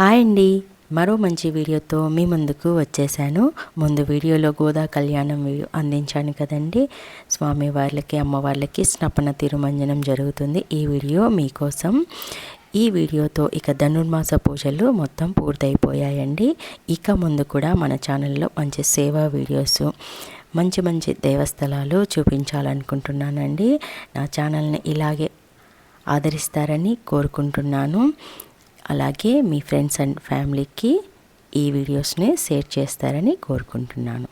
Hi అండి, మరో మంచి వీడియోతో మీ ముందుకు వచ్చేసాను. ముందు వీడియోలో గోదా కళ్యాణం అందించాను కదండి. స్వామివార్లకి అమ్మవార్లకి స్నపన తిరుమంజనం జరుగుతుంది. ఈ వీడియో మీకోసం. ఈ వీడియోతో ఇక ధనుర్మాస పూజలు మొత్తం పూర్తయిపోయాయండి. ఇక ముందు కూడా మన ఛానల్లో మంచి సేవా వీడియోస్, మంచి మంచి దేవస్థలాలు చూపించాలనుకుంటున్నానండి. నా ఛానల్ని ఇలాగే ఆదరిస్తారని కోరుకుంటున్నాను. అలాగే మీ ఫ్రెండ్స్ అండ్ ఫ్యామిలీకి ఈ వీడియోస్ని షేర్ చేస్తారని కోరుకుంటున్నాను.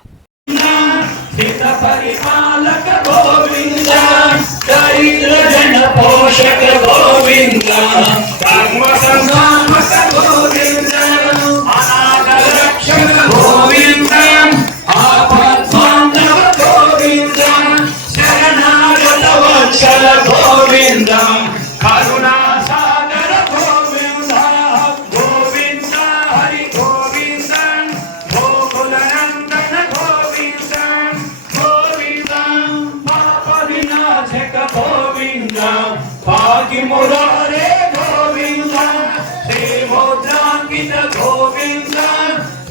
Murare Govinda, Devodrankita Govinda,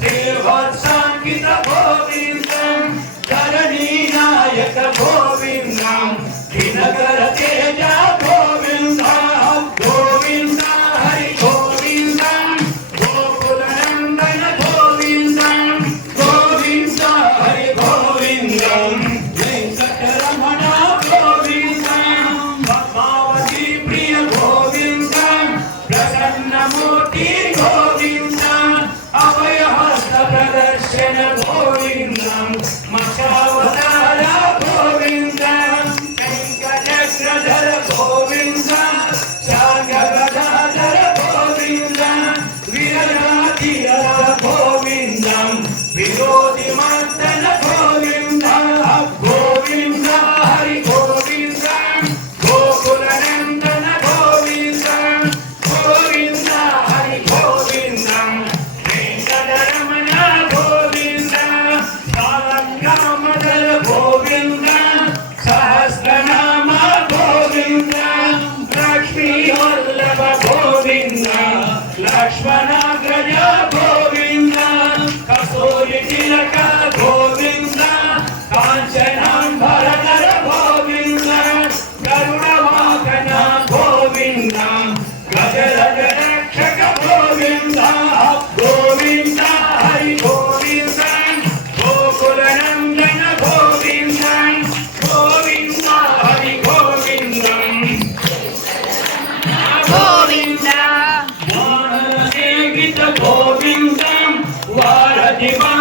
Devatsankita Govinda, Dharaninaayaka Govinda, Dinagara Teja Govinda, Govinda Hari Govinda, Gokulanandana Govinda, Govinda Hari Govinda, Venkataramana Govinda, Padmavati Priya Govinda, Prasannamurti Govinda, Abhayahasta Pradarshana Govinda, Machavatara Govinda, Venkateshradhara Govinda, Shagagadadhara Govinda, Viradhatiyara Govinda, Virodhimantana Govinda, Govinda Hari Govinda, Gokulanandana Govinda, Govinda Hari Govinda, Venkataramana Govinda, Salangamadala Govinda, Sahasranama Govinda, Lakshmi Vallabha Govinda, Lakshmanagraja Govinda, Kasuri Tilaka Govinda, Kanchanambharadhara Govinda, Garudavakana Govinda, Gajarajarakshaka Govinda, Govinda Hari Govinda, Gokulanandana Govinda, Govinda Hari Govinda, Govinda Gita Govinda, Varadima